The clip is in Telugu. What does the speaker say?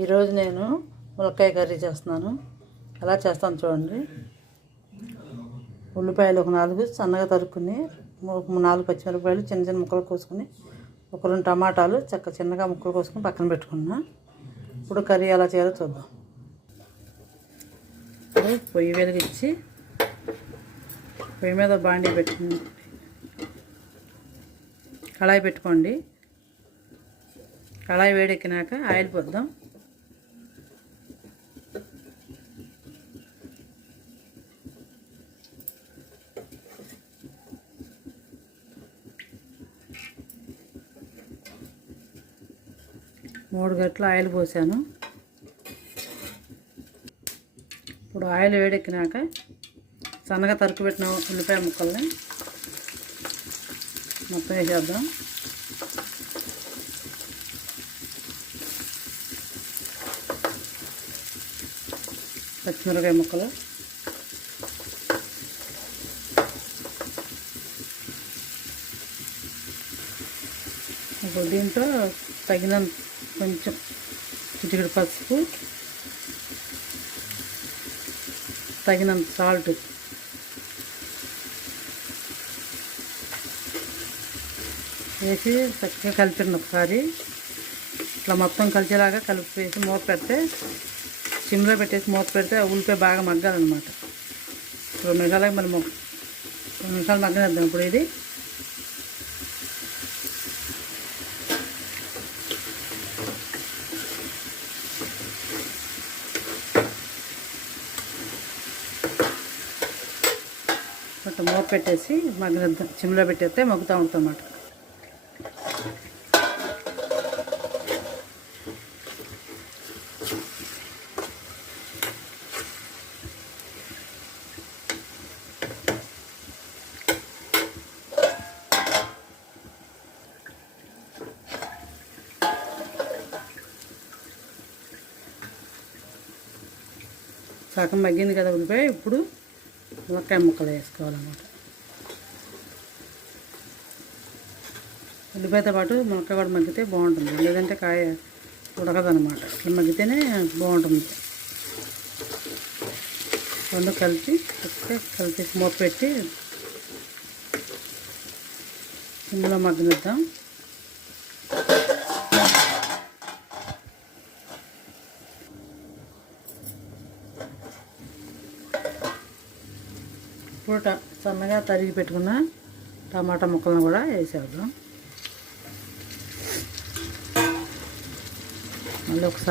ఈరోజు నేను ములక్కాయ కర్రీ చేస్తున్నాను. ఎలా చేస్తాను చూడండి. ఉల్లిపాయలు ఒక 4 సన్నగా తరుక్కుని, 4 పచ్చిమిరపకాయలు చిన్న చిన్న ముక్కలు కోసుకుని, ఒక 2 టమాటాలు చిన్నగా ముక్కలు కోసుకుని పక్కన పెట్టుకున్నా. ఇప్పుడు కర్రీ ఎలా చేయాలో చూద్దాం. ఇప్పుడు పొయ్యి వెలిగించి పొయ్యి మీద బాండీ పెట్టుకుని కళాయి పెట్టుకోండి. కళాయి వేడెక్కినాక ఆయిల్ పోద్దాం. మూడు గంటల ఆయిల్ పోసాను. ఇప్పుడు ఆయిల్ వేడెక్కినాక సన్నగా తరుకు పెట్టిన ఉల్లిపాయ ముక్కల్ని మొత్తం వేసేద్దాం. పచ్చిమిరపకాయ ముక్కలు, ఇప్పుడు దీంట్లో తగినంత కొంచెం చిటికెడు పసుపు, తగినంత సాల్ట్ వేసి చక్కగా కలిపిన ఒకసారి ఇట్లా మొత్తం కలిసేలాగా కలిపేసి మూత పెడితే, సిమ్లో పెట్టేసి మూత పెడితే ఉల్లిపాయ బాగా మగ్గాలన్నమాట. 2 నిమిషాలకి మనం 2 నిమిషాలు మగ్గనిద్దాం. ఇప్పుడు ఇది మొత్తం మూత పెట్టేసి మగ్గనిద్దాం. సిమ్లో పెట్టేస్తే మగ్గుతూ ఉంటుంది అన్నమాట. సగం మగ్గింది కదా ఉల్లిపాయ. ఇప్పుడు ములక్కాయ ముక్కలు వేసుకోవాలన్నమాట. ఉల్లిపాయతో పాటు ములక్కాయ కూడా మగ్గితే బాగుంటుంది, లేదంటే కాయ ఉడకదనమాట. ఇట్లా మగ్గితేనే బాగుంటుంది. రెండు కలిపి కలిపి మూత పెట్టి ఇందులో మగ్గనిద్దాం. ఇప్పుడు సన్నగా తరిగి పెట్టుకున్న టమాటా ముక్కలను కూడా వేసేద్దాం. మళ్ళీ ఒకసారి